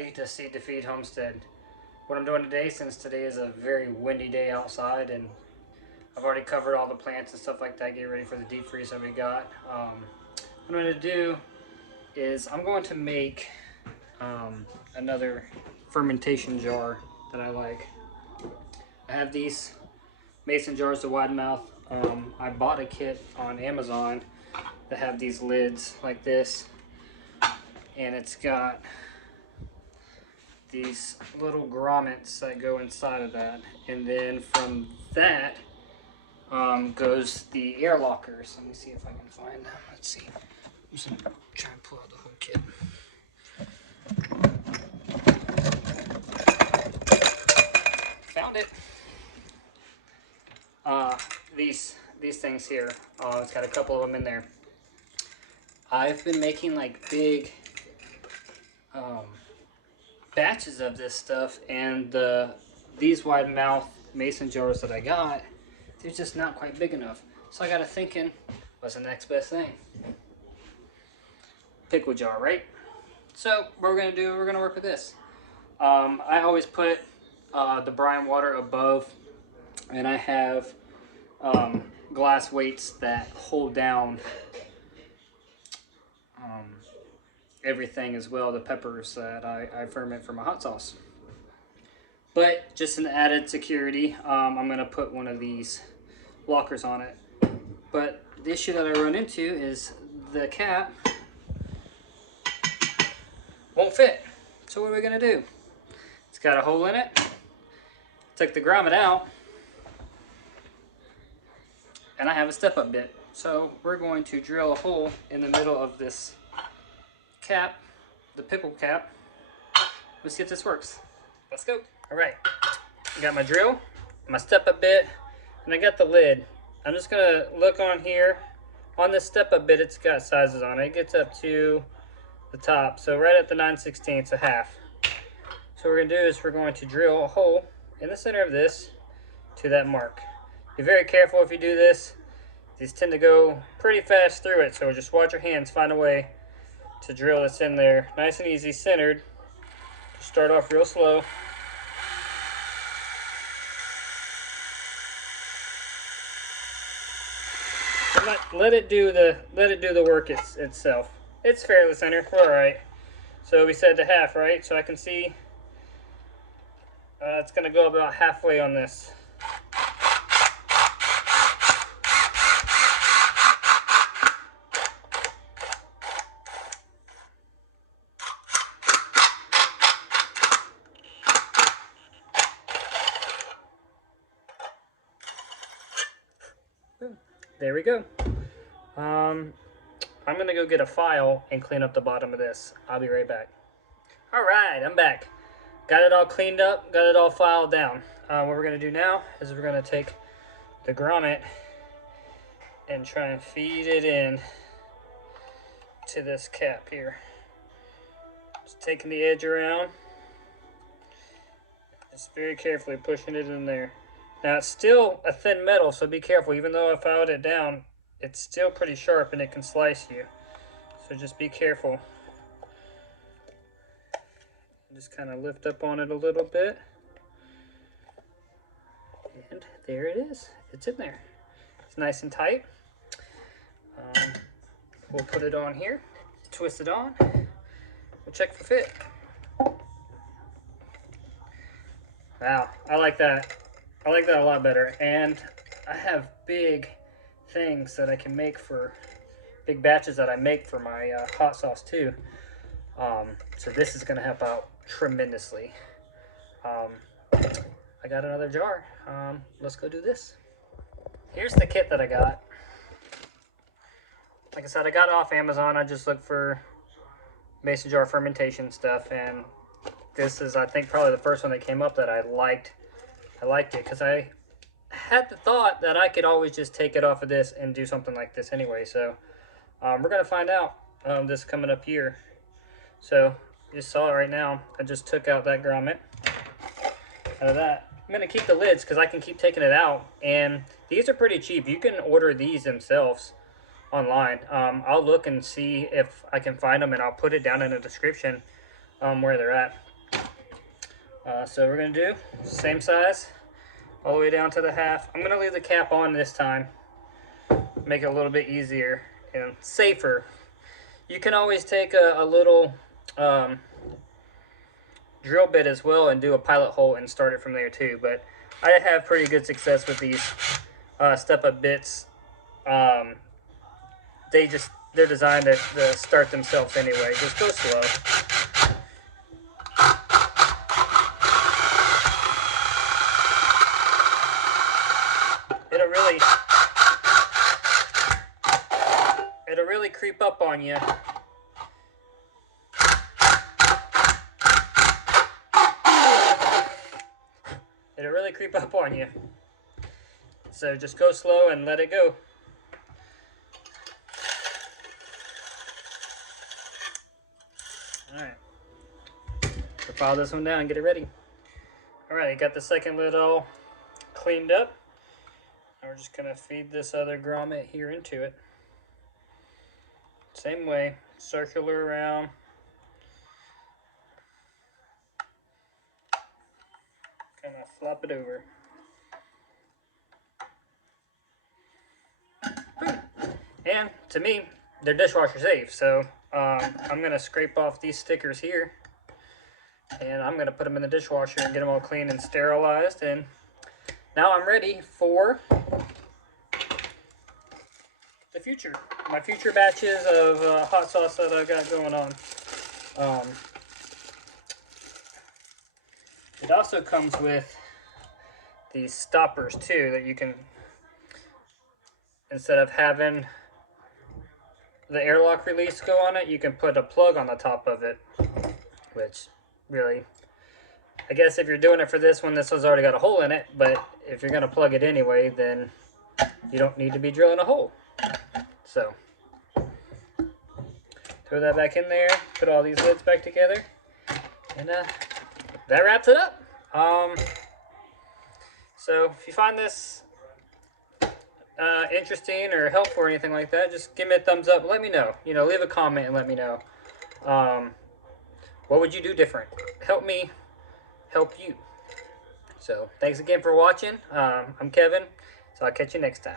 everybody to Seed to Feed Homestead. What I'm doing today, since today is a very windy day outside and I've already covered all the plants and stuff like that, get ready for the deep freeze that we got. What I'm going to do is I'm going to make another fermentation jar that I like. I have these mason jars, the wide mouth. I bought a kit on Amazon that have these lids like this, and it's got these little grommets that go inside of that, and then from that goes the air lockers. Let me see if I can find them. Let's see. I'm just gonna try and pull out the whole kit. Found it. These things here. It's got a couple of them in there. I've been making like big batches of this stuff, and these wide mouth mason jars that I got, they're just not quite big enough. So I got to thinking, what's the next best thing? Pickle jar, right? So what we're gonna do, we're gonna work with this. I always put the brine water above, and I have glass weights that hold down everything as well, the peppers that I ferment for my hot sauce. But just an added security, I'm gonna put one of these lockers on it. But the issue that I run into is the cap won't fit. So what are we gonna do? It's got a hole in it. Took the grommet out, and I have a step-up bit. So we're going to drill a hole in the middle of this cap, the pickle cap. Let's see if this works. Let's go. All right, I got my drill, my step-up bit, and I got the lid. I'm just gonna look on here. On this step-up bit, it's got sizes on it. It gets up to the top, so right at the 9/16, a half. So what we're gonna do is we're going to drill a hole in the center of this to that mark. Be very careful if you do this. These tend to go pretty fast through it, so just watch your hands, find a way to drill this in there. Nice and easy, centered. Just start off real slow. Let it do the work itself. It's fairly centered. We're all right. So we said to half, right? So I can see it's going to go about halfway on this. There we go. I'm gonna go get a file and clean up the bottom of this. I'll be right back. All right, I'm back. Got it all cleaned up, got it all filed down. What we're gonna do now is we're gonna take the grommet and try and feed it in to this cap here. Just taking the edge around, just very carefully pushing it in there. Now it's still a thin metal, so be careful. Even though I filed it down, it's still pretty sharp and it can slice you. So just be careful. Just kind of lift up on it a little bit. And there it is. It's in there. It's nice and tight. We'll put it on here, twist it on. We'll check for fit. Wow, I like that. I like that a lot better. And I have big things that I can make for, big batches that I make for my hot sauce too. So this is gonna help out tremendously. I got another jar. Let's go do this. Here's the kit that I got. Like I said, I got it off Amazon. I just looked for mason jar fermentation stuff, and this is, I think, probably the first one that came up that I liked. I liked it because I had the thought that I could always just take it off of this and do something like this anyway. So we're gonna find out this coming up here. So you just saw it right now. I just took out that grommet out of that. I'm gonna keep the lids because I can keep taking it out, and these are pretty cheap. You can order these themselves online. I'll look and see if I can find them, and I'll put it down in the description where they're at. So we're going to do same size all the way down to the half. I'm going to leave the cap on this time, make it a little bit easier and safer. You can always take a little drill bit as well and do a pilot hole and start it from there too, but I have pretty good success with these step-up bits. They're designed to start themselves anyway. Just go slow. It'll really creep up on you. It'll really creep up on you. So just go slow and let it go. Alright. So file this one down and get it ready. Alright, I got the second lid all cleaned up. Now we're just going to feed this other grommet here into it. Same way, circular around. Kind of flop it over. And to me, they're dishwasher safe, so I'm going to scrape off these stickers here. And I'm going to put them in the dishwasher and get them all clean and sterilized. And now I'm ready for the future. My future batches of hot sauce that I got going on. It also comes with these stoppers too that you can, instead of having the airlock release go on it, you can put a plug on the top of it, which really, I guess if you're doing it for this one, this one's already got a hole in it, but if you're going to plug it anyway, then you don't need to be drilling a hole. So, throw that back in there, put all these lids back together, and that wraps it up. So, if you find this interesting or helpful or anything like that, just give me a thumbs up. Let me know. You know, leave a comment and let me know. What would you do different? Help me help you. So, thanks again for watching. I'm Kevin, so I'll catch you next time.